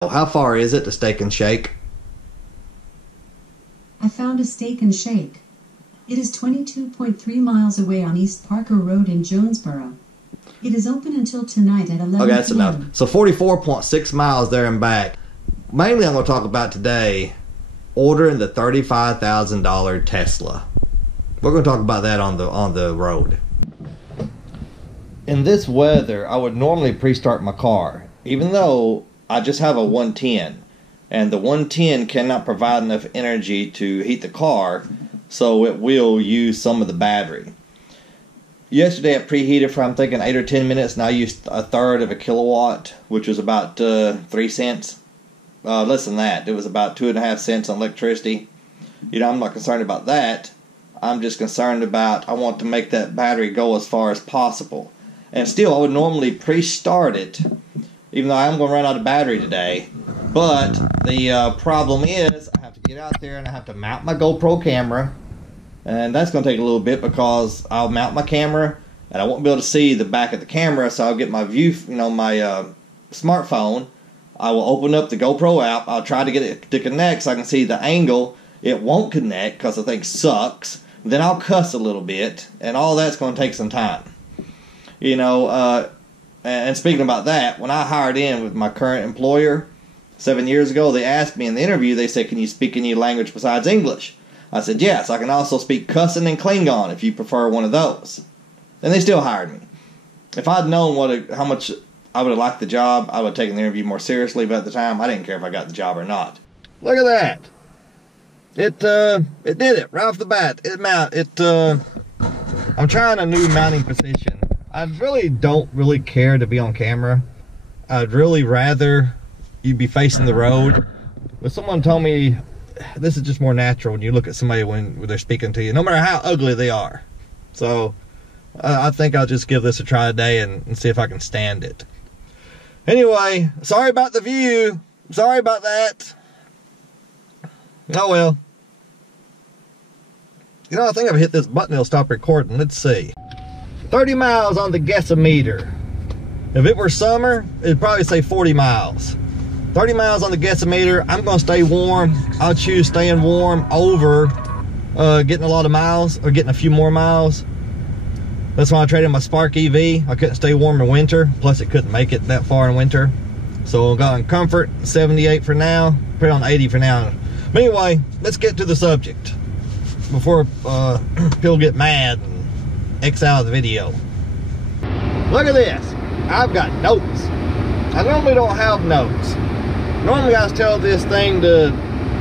How far is it to Steak and Shake? I found a Steak and Shake. It is 22.3 miles away on East Parker Road in Jonesboro. It is open until tonight at 11 Okay, that's p.m. enough. So 44.6 miles there and back. Mainly I'm going to talk about today ordering the $35,000 Tesla. We're going to talk about that on the road. In this weather, I would normally pre-start my car, even though I just have a 110, and the 110 cannot provide enough energy to heat the car, so it will use some of the battery. Yesterday it preheated for I'm thinking 8 or 10 minutes, and I used a third of a kilowatt, which was about 3 cents. Less than that. It was about 2.5 cents on electricity. You know, I'm not concerned about that. I'm just concerned about I want to make that battery go as far as possible. And still, I would normally pre-start it, even though I am going to run out of battery today. But the problem is I have to get out there and I have to mount my GoPro camera. And that's going to take a little bit because I'll mount my camera and I won't be able to see the back of the camera. So I'll get my view, my smartphone. I will open up the GoPro app. I'll try to get it to connect so I can see the angle. It won't connect because the thing sucks. Then I'll cuss a little bit. And all that's going to take some time. And speaking about that, when I hired in with my current employer 7 years ago, they asked me in the interview, they said, can you speak any language besides English? I said, yes, I can also speak Cussing and Klingon if you prefer one of those. And they still hired me. If I'd known how much I would have liked the job, I would have taken the interview more seriously, but at the time, I didn't care if I got the job or not. Look at that. It did it right off the bat. I'm trying a new mounting position. I really don't really care to be on camera. I'd really rather you be facing the road. But someone told me this is just more natural when you look at somebody when they're speaking to you, no matter how ugly they are. So I think I'll just give this a try today and see if I can stand it. Anyway, sorry about the view. Sorry about that. Oh well. I think I've hit this button, it'll stop recording. Let's see. 30 miles on the Guessimeter. If it were summer, it'd probably say 40 miles. 30 miles on the Guessimeter. I'm going to stay warm. I'll choose staying warm over getting a lot of miles or getting a few more miles. That's why I traded my Spark EV. I couldn't stay warm in winter. Plus, it couldn't make it that far in winter. So I got on comfort, 78 for now. Put it on 80 for now. But anyway, let's get to the subject before people get mad and X out of the video. Look at this. I've got notes. I normally don't have notes. Normally I just tell this thing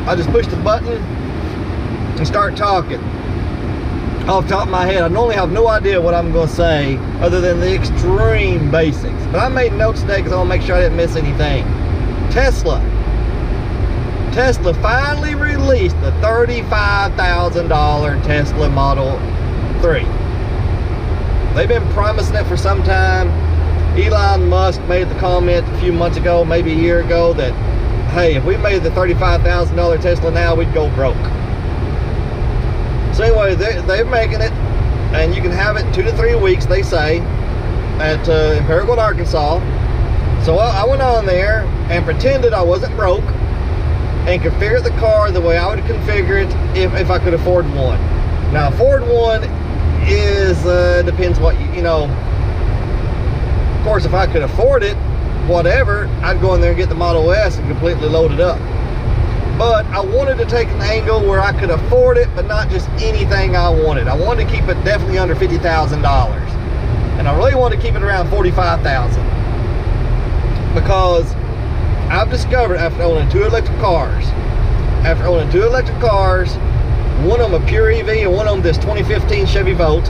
I just push the button and start talking. Off the top of my head, I normally have no idea what I'm going to say other than the extreme basics. But I made notes today because I want to make sure I didn't miss anything. Tesla finally released the $35,000 Tesla Model 3. They've been promising it for some time. Elon Musk made the comment a few months ago, maybe a year ago, that, hey, if we made the $35,000 Tesla now, we'd go broke. So anyway, they're making it, and you can have it in 2 to 3 weeks, they say, in Paragould, Arkansas. So I went on there and pretended I wasn't broke and configured the car the way I would configure it if I could afford one. Now, afford one is depends what you know. Of course, if I could afford it, whatever, I'd go in there and get the Model S and completely load it up. But I wanted to take an angle where I could afford it, but not just anything I wanted. I wanted to keep it definitely under $50,000, and I really wanted to keep it around $45,000 because I've discovered after owning 2 electric cars, one of them a pure EV and one of them this 2015 Chevy Volt,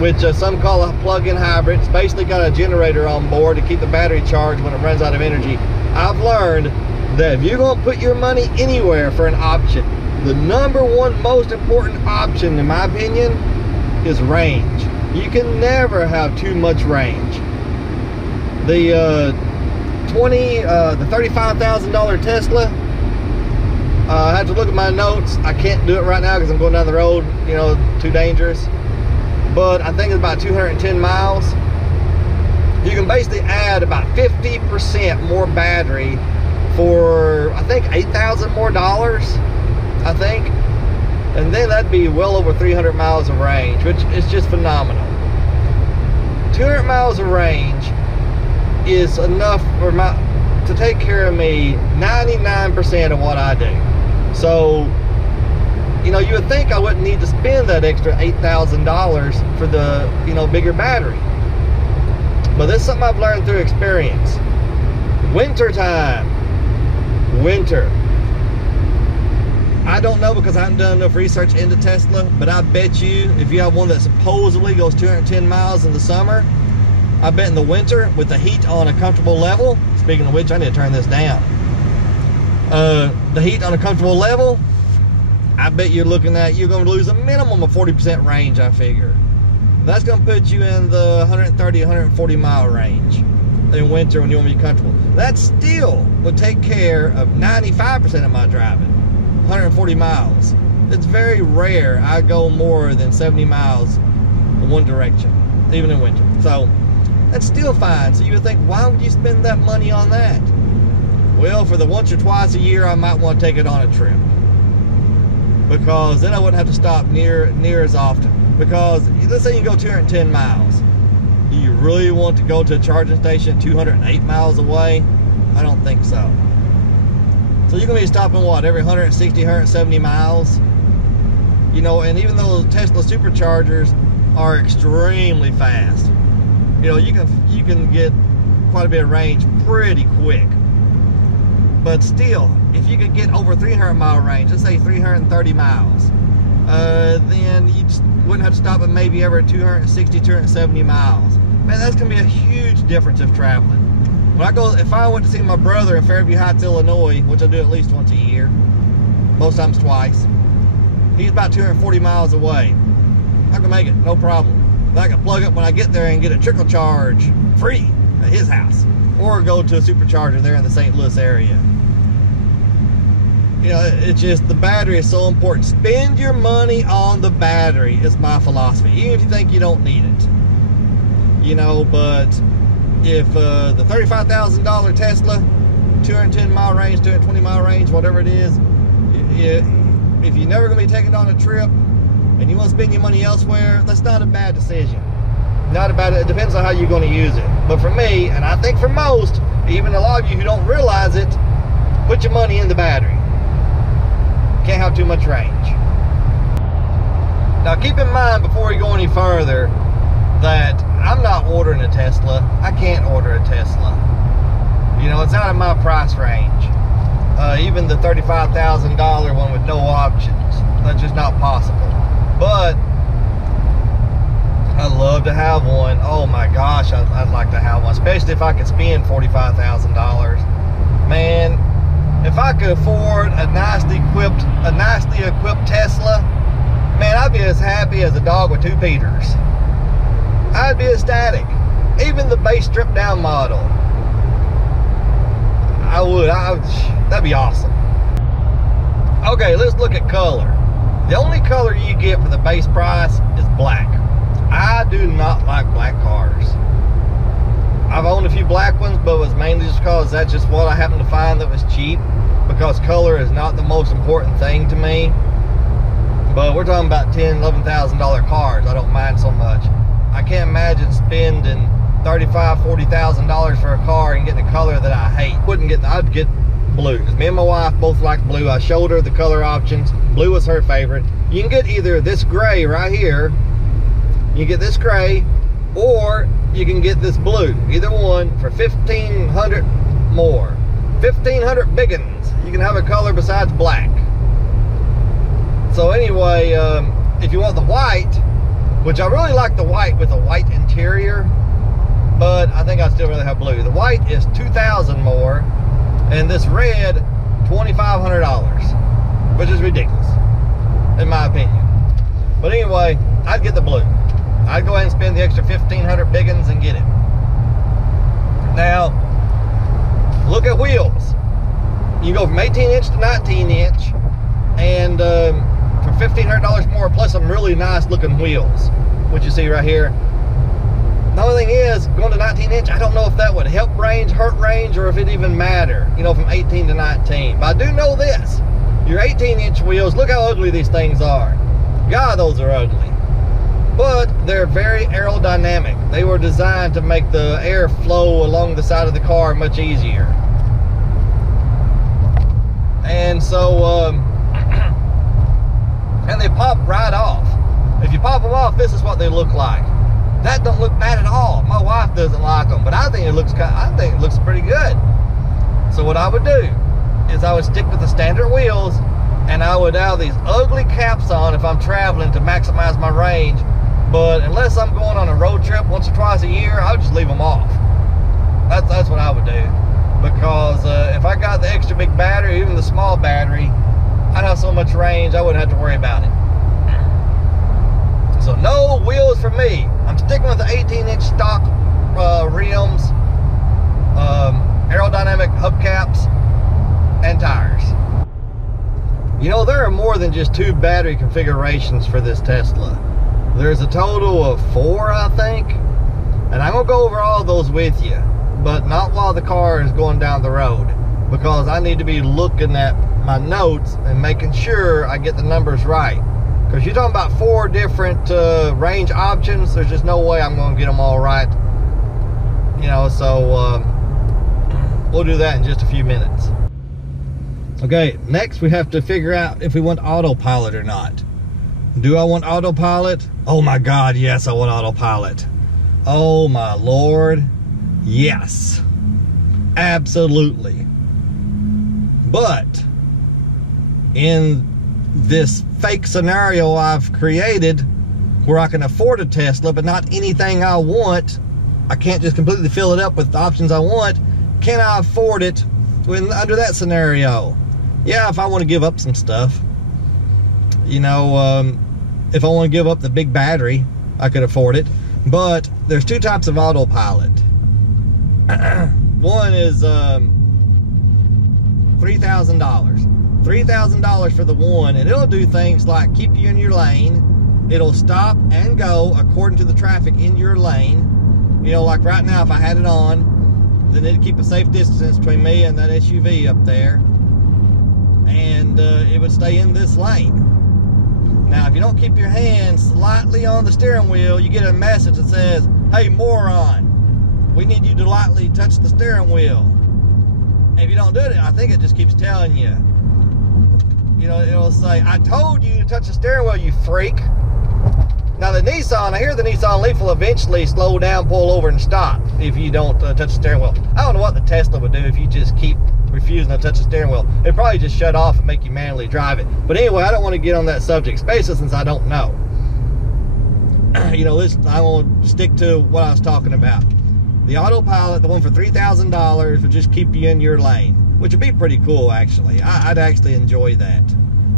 which some call a plug-in hybrid. It's basically got a generator on board to keep the battery charged when it runs out of energy. I've learned that if you're going to put your money anywhere for an option, the #1 most important option, in my opinion, is range. You can never have too much range. The $35,000 Tesla, I have to look at my notes. I can't do it right now because I'm going down the road, too dangerous. But I think it's about 210 miles. You can basically add about 50% more battery for I think $8,000 more, I think, and then that'd be well over 300 miles of range, which is just phenomenal. 200 miles of range is enough for to take care of me 99% of what I do. So, you know, you would think I wouldn't need to spend that extra $8,000 for the, you know, bigger battery. But this is something I've learned through experience. Winter time. Winter. I don't know because I haven't done enough research into Tesla, but I bet you if you have one that supposedly goes 210 miles in the summer, I bet in the winter with the heat on a comfortable level, speaking of which, I need to turn this down. The heat on a comfortable level, I bet you're looking at, you're going to lose a minimum of 40% range, I figure. That's going to put you in the 130, 140 mile range in winter when you want to be comfortable. That still would take care of 95% of my driving, 140 miles. It's very rare I go more than 70 miles in one direction, even in winter. So that's still fine. So you would think, why would you spend that money on that? Well, for the once or twice a year, I might want to take it on a trip, because then I wouldn't have to stop near as often. Because let's say you go 210 miles. Do you really want to go to a charging station 208 miles away? I don't think so. So you're going to be stopping, what, every 160, 170 miles? You know, and even though Tesla superchargers are extremely fast, you know, you can get quite a bit of range pretty quick. But still, if you could get over 300 mile range, let's say 330 miles, then you just wouldn't have to stop at maybe every 260, 270 miles. Man, that's going to be a huge difference of traveling. If I went to see my brother in Fairview Heights, Illinois, which I do at least once a year, most times twice, he's about 240 miles away. I can make it, no problem. I can plug up when I get there and get a trickle charge free at his house, or go to a supercharger there in the St. Louis area. You know, it's just, the battery is so important. Spend your money on the battery is my philosophy, even if you think you don't need it. You know, but if the $35,000 Tesla, 210 mile range, 220 mile range, whatever it is, if you're never going to be taking it on a trip and you want to spend your money elsewhere, that's not a bad decision. Not about it. It depends on how you're going to use it. But for me, and I think for most, even a lot of you who don't realize it, put your money in the battery. Can't have too much range. Now keep in mind, before we go any further, that I'm not ordering a Tesla. I can't order a Tesla. You know, it's out of my price range. Even the $35,000 one with no options, that's just not possible. But I'd love to have one. Oh my gosh, I'd like to have one, especially if I could spend $45,000. Man, if I could afford a nicely equipped Tesla, man, I'd be as happy as a dog with two Peters. I'd be ecstatic. Even the base stripped down model, I would. That'd be awesome. Okay, let's look at color. The only color you get for the base price is black. I do not like black cars. I've owned a few black ones, but it was mainly just because that's just what I happened to find that was cheap, because color is not the most important thing to me. But we're talking about $10,000, $11,000 cars. I don't mind so much. I can't imagine spending $35,000, $40,000 for a car and getting a color that I hate. I'd get blue, because me and my wife both like blue. I showed her the color options. Blue was her favorite. You can get either this gray right here, you get this gray, or you can get this blue. Either one for $1,500 more. 1,500 biggins. You can have a color besides black. So anyway, if you want the white, which I really like the white with a white interior, but I think I'd still rather have blue. The white is $2,000 more, and this red, $2,500, which is ridiculous, in my opinion. But anyway, I'd get the blue. I'd go ahead and spend the extra 1,500 biggins and get it. Now, look at wheels. You go from 18-inch to 19-inch, and for $1,500 more, plus some really nice looking wheels, which you see right here. The only thing is, going to 19-inch, I don't know if that would help range, hurt range, or if it even matter, you know, from 18 to 19. But I do know this. Your 18-inch wheels, look how ugly these things are. God, those are ugly. But they're very aerodynamic. They were designed to make the air flow along the side of the car much easier. And so, and they pop right off. If you pop them off, this is what they look like. That don't look bad at all. My wife doesn't like them, but I think it looks pretty good. So what I would do is I would stick with the standard wheels, and I would have these ugly caps on if I'm traveling to maximize my range. But unless I'm going on a road trip once or twice a year, I would just leave them off. That's what I would do. Because if I got the extra big battery, even the small battery, I'd have so much range I wouldn't have to worry about it. So no wheels for me. I'm sticking with the 18-inch stock rims, aerodynamic hubcaps, and tires. You know, there are more than just 2 battery configurations for this Tesla. There's a total of 4, I think. And I'm gonna go over all those with you, but not while the car is going down the road, because I need to be looking at my notes and making sure I get the numbers right. Because you're talking about 4 different range options. There's just no way I'm going to get them all right. You know, so we'll do that in just a few minutes. Okay, next we have to figure out if we want autopilot or not. Do I want autopilot? Oh my God, yes, I want autopilot. Oh my Lord, yes. Absolutely. But in this fake scenario I've created where I can afford a Tesla but not anything I want, I can't just completely fill it up with the options I want. Can I afford it under that scenario? Yeah, if I want to give up some stuff. You know, if I want to give up the big battery, I could afford it. But there's 2 types of autopilot. One is $3,000. $3,000 for the one, and it'll do things like keep you in your lane. It'll stop and go according to the traffic in your lane. You know, like right now, if I had it on, then it'd keep a safe distance between me and that SUV up there, and it would stay in this lane. Now, if you don't keep your hand slightly on the steering wheel, you get a message that says, "Hey, moron, we need you to lightly touch the steering wheel." And if you don't do it, I think it just keeps telling you. You know, it'll say, "I told you to touch the steering wheel, you freak." Now the Nissan, I hear the Nissan Leaf will eventually slow down, pull over, and stop if you don't touch the steering wheel. I don't know what the Tesla would do if you just keep refusing to touch the steering wheel. It'd probably just shut off and make you manually drive it. But anyway, I don't want to get on that subject, especially since I don't know. You know, I want to stick to what I was talking about. The autopilot, the one for $3,000, would just keep you in your lane, which would be pretty cool, actually. I'd actually enjoy that.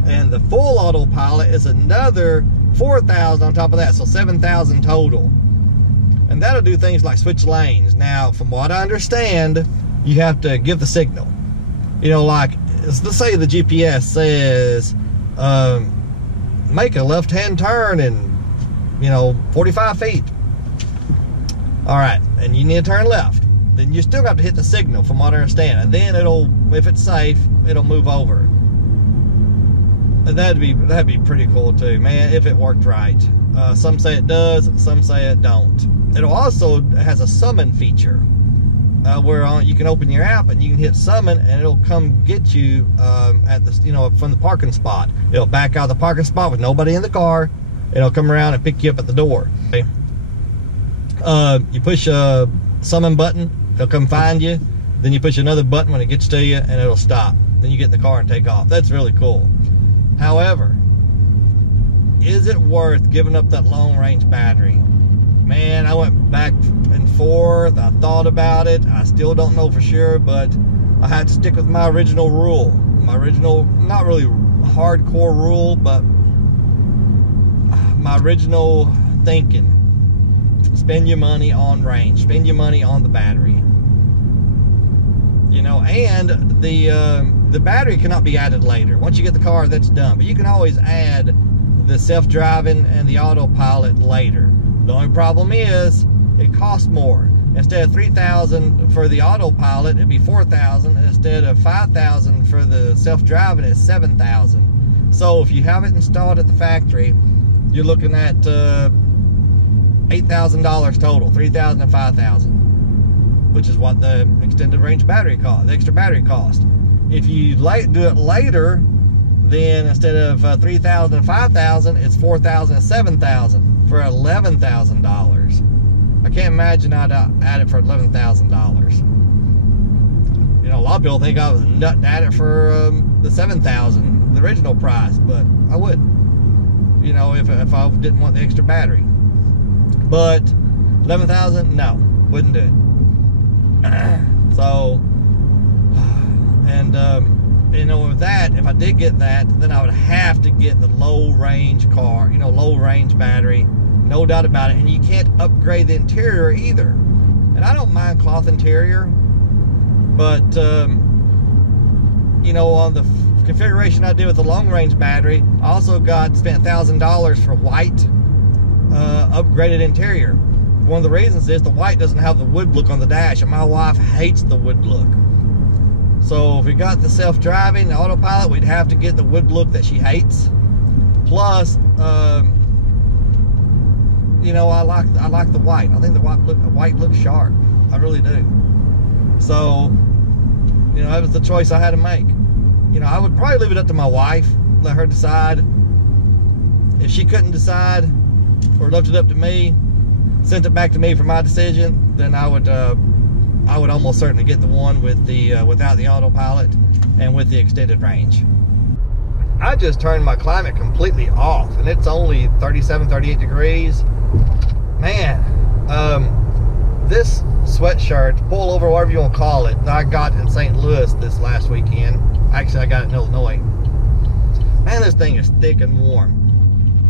And the full autopilot is another $4,000 on top of that, so $7,000 total. And that'll do things like switch lanes. Now, from what I understand, you have to give the signal. You know, like, let's say the GPS says, make a left-hand turn in, you know, 45 feet. All right, and you need to turn left. Then you still have to hit the signal, from what I understand. And then it'll, if it's safe, it'll move over. And that'd be pretty cool too, man, if it worked right. Some say it does, some say it don't. It'll also has a summon feature, where you can open your app and you can hit summon, and it'll come get you at the, you know, from the parking spot. It'll back out of the parking spot with nobody in the car. It'll come around and pick you up at the door. Okay. You push a summon button, it'll come find you. Then you push another button when it gets to you, and it'll stop. Then you get in the car and take off. That's really cool. However, is it worth giving up that long range battery? Man, I went back and forth. I thought about it. I still don't know for sure, but I had to stick with my original rule. My original, not really hardcore rule, but my original thinking. Spend your money on range. Spend your money on the battery. You know, and the battery cannot be added later. Once you get the car, that's done. But you can always add the self-driving and the autopilot later. The only problem is it costs more. Instead of $3,000 for the autopilot, it'd be $4,000. Instead of $5,000 for the self-driving, it's $7,000. So if you have it installed at the factory, you're looking at $8,000 total, $3,000 and $5,000, which is what the extended range battery cost, the extra battery cost. If you do it later, then instead of $3,000 and $5,000, it's $4,000 and $7,000 for $11,000. I can't imagine I'd add it for $11,000. You know, a lot of people think I was nutting at it for the $7,000, the original price, but I would. You know, if I didn't want the extra battery. But $11,000, no, wouldn't do it. So, and you know, with that, if I did get that, then I would have to get the low range car, you know, low range battery, no doubt about it. And you can't upgrade the interior either. And I don't mind cloth interior, but you know, on the configuration I did with the long range battery, I also spent $1,000 for white upgraded interior. One of the reasons is the white doesn't have the wood look on the dash, and my wife hates the wood look. So if we got the self-driving, the autopilot, we'd have to get the wood look that she hates. Plus, you know, I like the white. I think the white looks sharp. I really do. So, you know, that was the choice I had to make. You know, I would probably leave it up to my wife, let her decide. If she couldn't decide, or left it up to me, sent it back to me for my decision, then I would almost certainly get the one with the without the autopilot and with the extended range. I just turned my climate completely off, and it's only 37, 38 degrees. Man, this sweatshirt, pullover, whatever you want to call it, that I got in St. Louis this last weekend. Actually, I got it in Illinois. Man, this thing is thick and warm.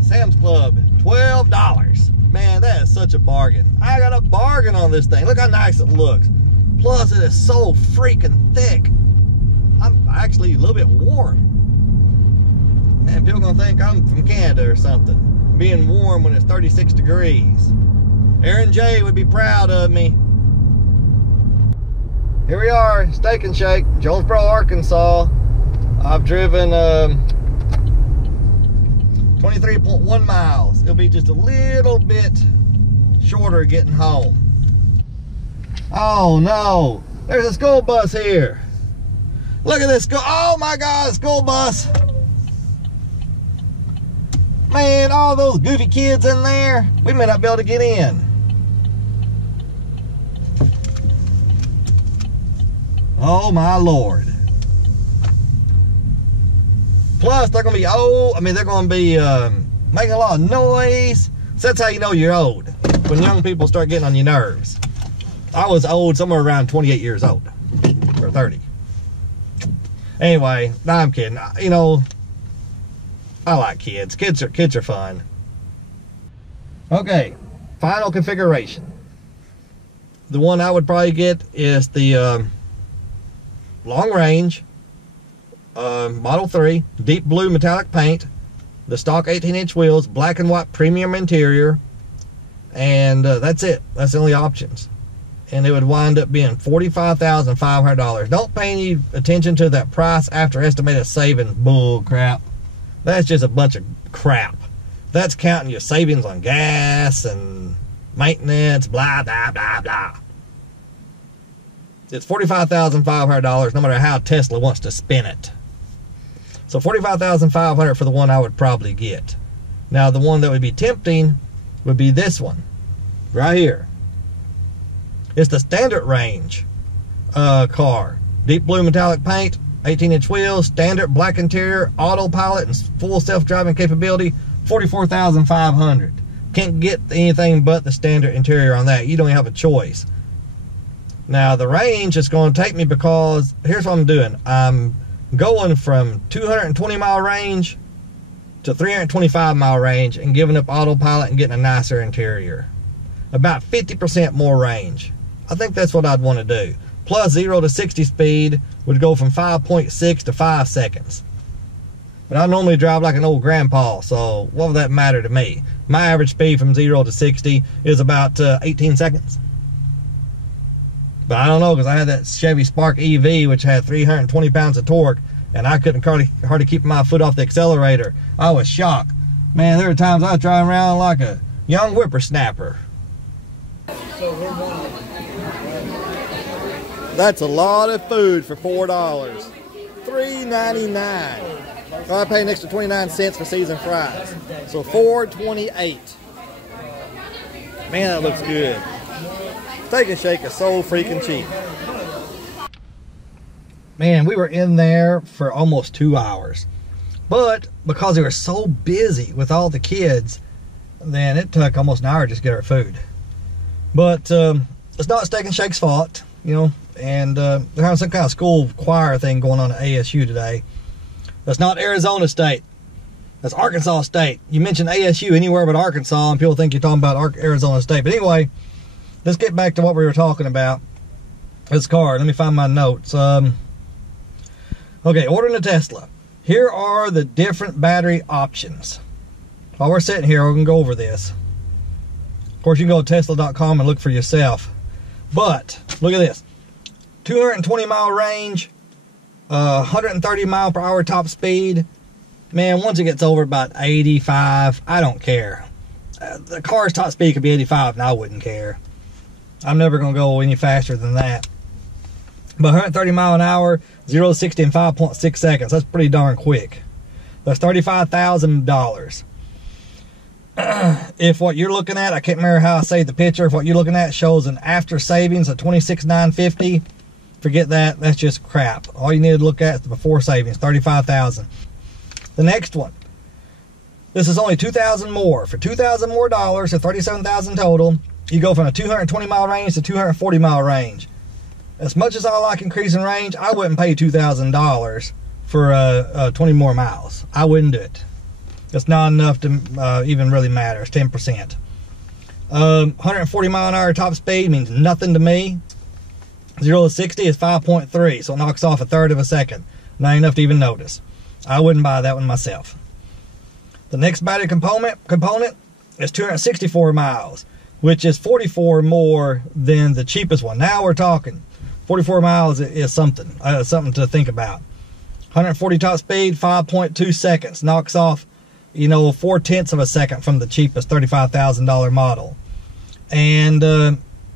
Sam's Club, $12. Man, that is such a bargain. I got a bargain on this thing. Look how nice it looks. Plus, it is so freaking thick. I'm actually a little bit warm. Man, people gonna think I'm from Canada or something, being warm when it's 36 degrees. Aaron J would be proud of me. Here we are, Steak and Shake, Jonesboro, Arkansas. I've driven 23.1 miles. It'll be just a little bit shorter getting home. Oh no, there's a school bus here. Look at this, oh my God, school bus. Man, all those goofy kids in there, we may not be able to get in. Oh my Lord. Plus, they're gonna be old. I mean, they're gonna be making a lot of noise. So that's how you know you're old, when young people start getting on your nerves. I was old somewhere around 28 years old, or 30. Anyway, no, I'm kidding. You know, I like kids. Kids are fun. Okay, final configuration. The one I would probably get is the long range Model 3, deep blue metallic paint, the stock 18-inch wheels, black and white premium interior, and that's it. That's the only options. And it would wind up being $45,500. Don't pay any attention to that price after estimated savings bull crap. That's just a bunch of crap. That's counting your savings on gas and maintenance, blah, blah, blah, blah. It's $45,500 no matter how Tesla wants to spin it. So $45,500 for the one I would probably get. Now the one that would be tempting would be this one right here. It's the standard range car. Deep blue metallic paint, 18-inch wheels, standard black interior, autopilot, and full self-driving capability, $44,500. Can't get anything but the standard interior on that. You don't even have a choice. Now the range is going to take me, because here's what I'm doing. I'm going from 220 mile range to 325 mile range and giving up autopilot and getting a nicer interior. About 50% more range. I think that's what I'd want to do. Plus 0 to 60 speed would go from 5.6 to 5 seconds. But I normally drive like an old grandpa, so what would that matter to me? My average speed from 0 to 60 is about 18 seconds. But I don't know, because I had that Chevy Spark EV, which had 320 pounds of torque, and I couldn't hardly keep my foot off the accelerator. I was shocked. Man, there were times I was driving around like a young whippersnapper. That's a lot of food for $4. $3.99. I pay an extra 29 cents for seasoned fries. So $4.28. Man, that looks good. Steak and Shake is so freaking cheap. Man, we were in there for almost 2 hours. But because they were so busy with all the kids, then it took almost an hour to just get our food. But it's not Steak and Shake's fault, you know, and they're having some kind of school choir thing going on at ASU today. That's not Arizona State. That's Arkansas State. You mention ASU anywhere but Arkansas, and people think you're talking about Arizona State. But anyway, let's get back to what we were talking about. This car. Let me find my notes. Okay, ordering a Tesla. Here are the different battery options. While we're sitting here, we're going to go over this. Of course, you can go to Tesla.com and look for yourself. But, look at this. 220 mile range, 130 mile per hour top speed. Man, once it gets over about 85, I don't care. The car's top speed could be 85 and I wouldn't care. I'm never going to go any faster than that. But 130 mile an hour, 0 to 60 in 5.6 seconds. That's pretty darn quick. That's $35,000. If what you're looking at, I can't remember how I saved the picture, if what you're looking at shows an after savings of $26,950, forget that. That's just crap. All you need to look at is the before savings, $35,000. The next one. This is only $2,000 more. For $2,000 more dollars, so $37,000 total, you go from a 220 mile range to 240 mile range. As much as I like increasing range, I wouldn't pay $2,000 for 20 more miles. I wouldn't do it. It's not enough to even really matter. It's 10%. 140 mile an hour top speed means nothing to me. 0 to 60 is 5.3, so it knocks off a third of a second. Not enough to even notice. I wouldn't buy that one myself. The next battery component is 264 miles, which is 44 more than the cheapest one. Now we're talking. 44 miles is something. Something to think about. 140 top speed, 5.2 seconds. Knocks off, you know, 4/10 of a second from the cheapest $35,000 model. And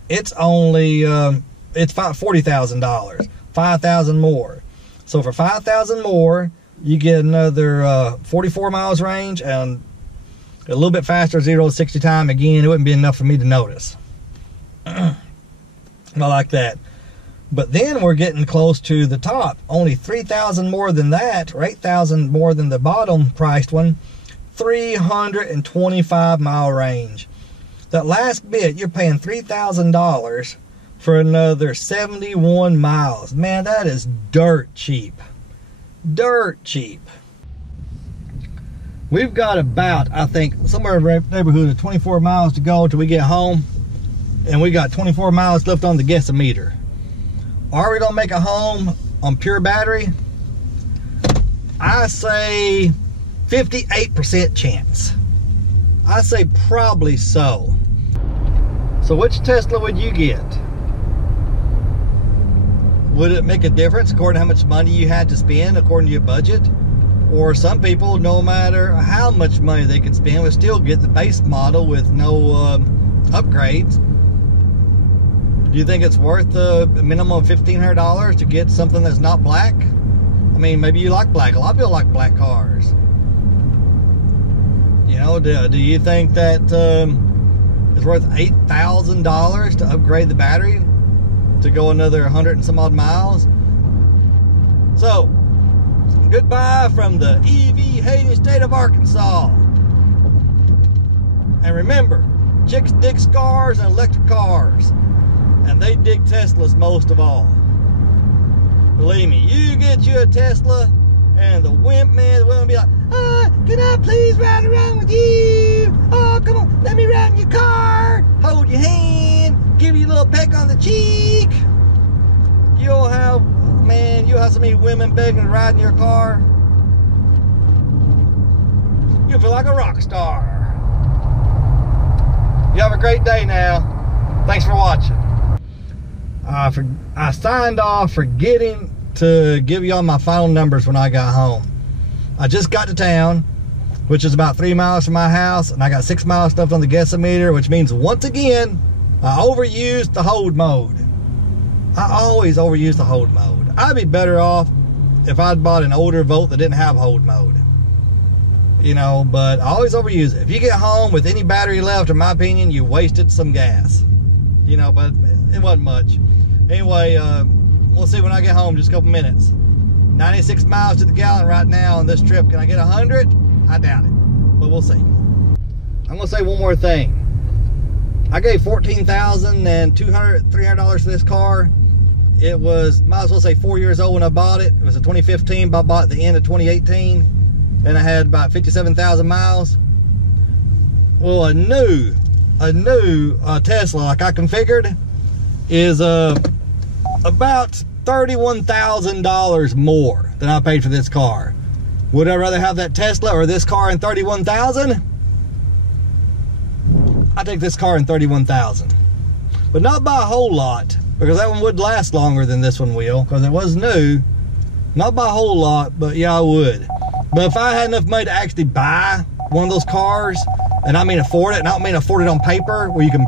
it's only, it's $40,000. $5,000 more. So for $5,000 more, you get another 44 miles range and a little bit faster 0 to 60 time. Again, it wouldn't be enough for me to notice. I like that. But then we're getting close to the top. Only 3,000 more than that, or 8,000 more than the bottom priced one. 325 mile range. That last bit, you're paying $3,000 for another 71 miles. Man, that is dirt cheap. Dirt cheap. We've got about, I think, somewhere in the neighborhood of 24 miles to go till we get home. And we got 24 miles left on the guessometer. Are we gonna make it home on pure battery? I say 58% chance. I say probably so. So which Tesla would you get? Would it make a difference according to how much money you had to spend according to your budget? Or some people, no matter how much money they could spend, would still get the base model with no upgrades. Do you think it's worth a minimum of $1,500 to get something that's not black? I mean, maybe you like black. A lot of people like black cars. You know, do you think that it's worth $8,000 to upgrade the battery to go another 100 and some odd miles? So, goodbye from the EV hating state of Arkansas. And remember, chicks dig cars and electric cars. And they dig Teslas most of all. Believe me, you get you a Tesla, and the wimp man will be like, can I please ride around with you? Oh, come on, let me ride in your car. Hold your hand, give you a little peck on the cheek. You'll have so many women begging to ride in your car. you'll feel like a rock star. You have a great day now. Thanks for watching. I signed off forgetting to give y'all my final numbers when I got home. I just got to town, which is about 3 miles from my house, and I got 6 miles left on the guessometer, which means once again, I overused the hold mode. I always overuse the hold mode. I'd be better off if I'd bought an older Volt that didn't have hold mode. You know, but I always overuse it. If you get home with any battery left, in my opinion, you wasted some gas. You know, but it wasn't much. Anyway, we'll see when I get home, just a couple minutes. 96 miles to the gallon right now on this trip. Can I get 100? I doubt it, but we'll see. I'm gonna say one more thing. I gave $14,300 for this car. It was, might as well say 4 years old when I bought it. It was a 2015, but I bought it at the end of 2018. And I had about 57,000 miles. Well, a new Tesla, like I configured, is about $31,000 more than I paid for this car. Would I rather have that Tesla or this car in $31,000? I take this car in $31,000, but not by a whole lot, because that one would last longer than this one will, because it was new. Not by a whole lot, but yeah, I would. But if I had enough money to actually buy one of those cars, and I mean afford it, and I don't mean afford it on paper where you can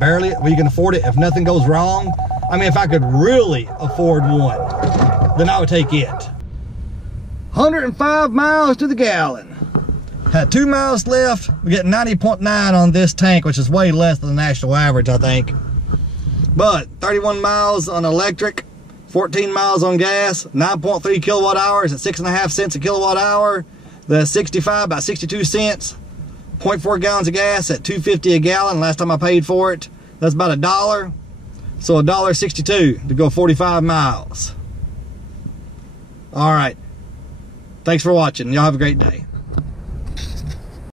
afford it if nothing goes wrong. I mean, if I could really afford one, then I would take it. 105 miles to the gallon. Had 2 miles left. We get 90.9 on this tank, which is way less than the national average, I think. But 31 miles on electric, 14 miles on gas, 9.3 kilowatt hours at 6.5 cents a kilowatt hour. The 65, about 62 cents. 0.4 gallons of gas at $2.50 a gallon. Last time I paid for it, that's about $1. So $1.62 to go 45 miles. All right. Thanks for watching. Y'all have a great day.